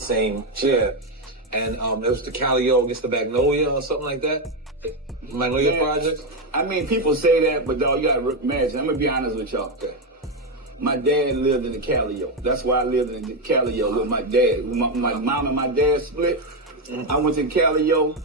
same chair. And it was the Calio against the Magnolia or something like that. Magnolia Project. I mean, people say that, but dog, you gotta imagine. I'm gonna be honest with y'all. Okay. My dad lived in the Calio. That's why I lived in the Calio with my dad. When my mom and my dad split, I went to the Calio.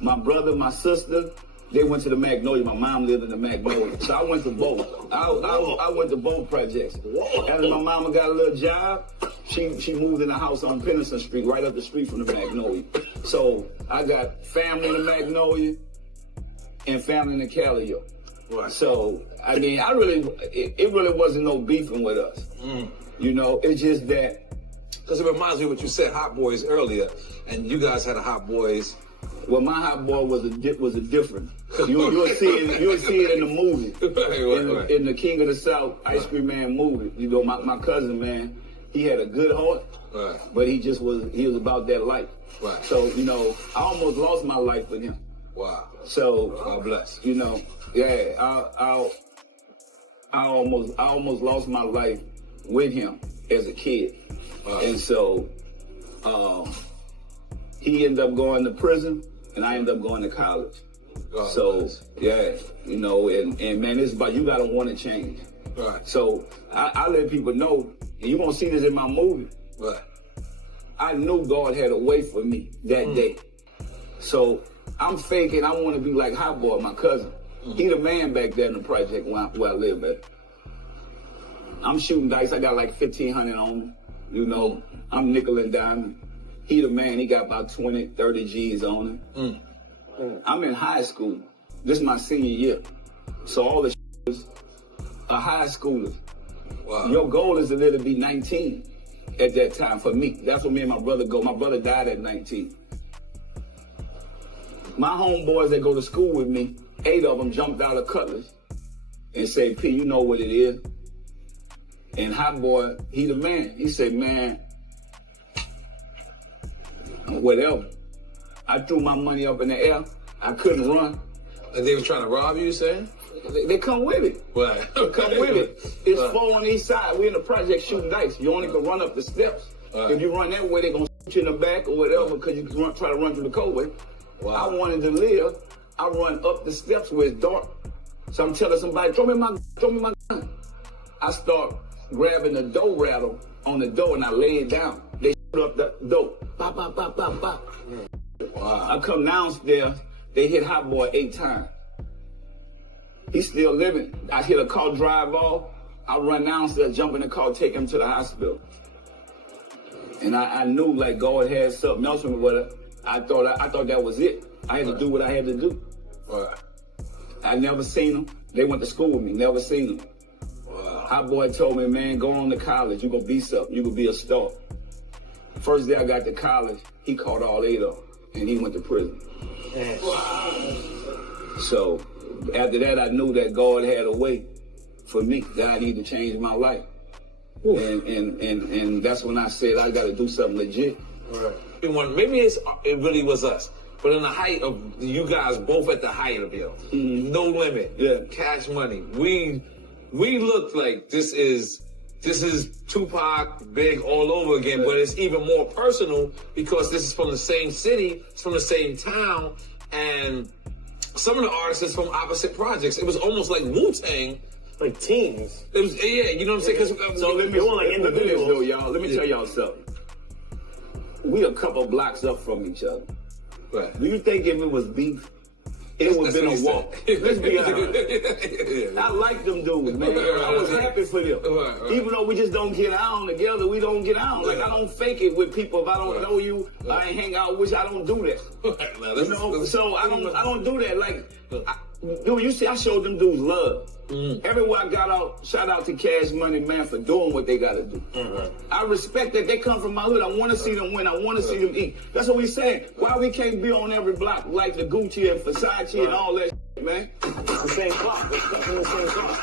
My brother, my sister, they went to the Magnolia. My mom lived in the Magnolia. So I went to both. I went to both projects. After my mama got a little job, she moved in a house on Pennington Street, right up the street from the Magnolia. So I got family in the Magnolia and family in the Calio. Right. So, I mean, it really wasn't no beefing with us. You know, it's just that. Because it reminds me of what you said, Hot Boys, earlier, and you guys had a Hot Boys. Well, my Hot Boy was a different. You'll see it in the movie, in the King of the South Ice Cream Man movie. You know, my cousin, man, he had a good heart, but he was about that life. Right. So, you know, I almost lost my life with him. Wow. So, God bless. You know, yeah, I almost lost my life with him as a kid. Wow. And so, he ended up going to prison, and I ended up going to college. God so, bless. Yeah, you know, and man, it's about, you gotta want to change. Right. So, I let people know, and you're gonna see this in my movie. Right. I knew God had a way for me that day. So, I'm faking, I want to be like Hot Boy, my cousin. He the man back there in the project where I live at. I'm shooting dice, I got like 1,500 on me. You know, I'm nickel and diamond. He the man, he got about 20, 30 G's on him. I'm in high school. This is my senior year. So all the are high schoolers. Wow. Your goal is to literally be 19 at that time for me. That's what me and my brother go. My brother died at 19. My homeboys that go to school with me, 8 of them jumped out of Cutlass and said, P, you know what it is. And Hot Boy, he the man. He said, man, whatever. I threw my money up in the air. I couldn't run. And they were trying to rob you saying? They come with it. Right. They come with it. It's 4 on each side. We in the project shooting dice. You only can run up the steps. Right. If you run that way, they're going to shoot you in the back or whatever because you try to run through the cold way. Wow. I wanted to live. I run up the steps where it's dark. So I'm telling somebody, throw me my gun. I start grabbing the door rattle on the door and I lay it down. They shoot up the door. Bop, bop, bop, bop, bop. Wow. I come downstairs, they hit Hot Boy 8 times. He's still living. I hear the car drive off. I run downstairs, jump in the car, take him to the hospital. And I knew like God had something else for me, but I thought that was it. I had to do what I had to do. Right. I never seen them. They went to school with me, never seen them. Wow. Hot Boy told me, man, go on to college. You're going to be something. You're going to be a star. First day I got to college, he caught all 8 of them, and he went to prison. Yes. Wow. So after that, I knew that God had a way for me, that I need to change my life. And that's when I said I got to do something legit. Right. Maybe it really was us, but in the height of you guys, both at the height of you, no limit, cash money. We looked like this is Tupac, Big all over again, but it's even more personal because this is from the same city, it's from the same town, and some of the artists is from opposite projects. It was almost like Wu-Tang. Like teams. It was, yeah, you know what I'm saying? So let me tell y'all something. We a couple blocks up from each other. Right. Do you think if it was beef, it would have been a walk? Let's be honest. I like them dudes, man. I was happy for them. Even though we just don't get on together, we don't get on. Like, I don't fake it with people. If I don't know you, I ain't hang out with you. I don't do that. You know? So I don't do that. Like, dude, you see, I showed them dudes love. Everywhere I got out, shout out to Cash Money, man, for doing what they got to do. I respect that they come from my hood. I want to see them win. I want to see them eat. That's what we saying. Why we can't be on every block like the Gucci and Versace and all that shit, man? It's the same clock. It's the same clock.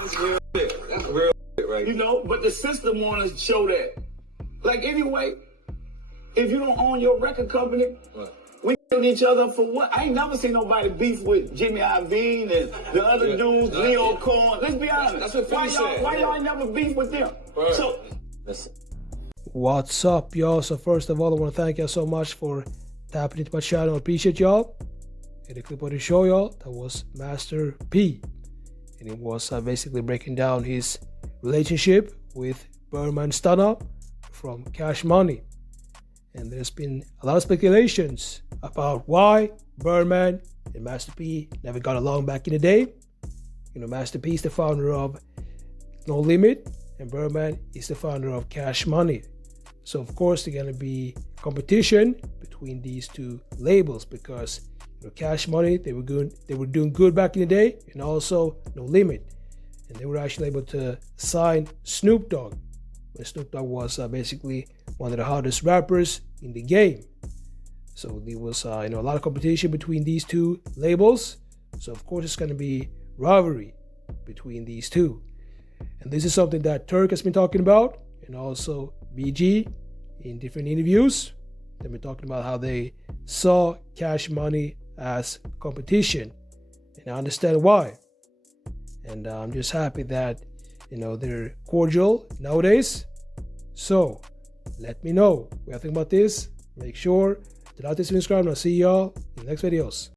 That's real shit. That's real shit, right? You know, but the system want to show that. Like, anyway, if you don't own your record company, we kill each other for what? I ain't never seen nobody beef with Jimmy Iovine and the other dudes, Leo Corn. Let's be honest. That's what Philly said. Why y'all ain't never beef with them? Listen, What's up, y'all? So first of all, I want to thank y'all so much for tapping into my channel. I appreciate y'all. And the clip of the show, y'all, that was Master P. And it was basically breaking down his relationship with Birdman Stunner from Cash Money. And there's been a lot of speculations about why Birdman and Master P never got along back in the day. You know, Master P is the founder of No Limit, and Birdman is the founder of Cash Money. So of course there's gonna be competition between these two labels because, you know, Cash Money, they were doing good back in the day, and also No Limit, and they were actually able to sign Snoop Dogg when Snoop Dogg was basically one of the hottest rappers in the game. So there was a lot of competition between these two labels. So of course it's going to be rivalry between these two, and this is something that Turk has been talking about, and also BG in different interviews. They've been talking about how they saw Cash Money as competition, and I understand why. And I'm just happy that they're cordial nowadays. So let me know what you think about this. Make sure to like this and subscribe, and I'll see y'all in the next videos.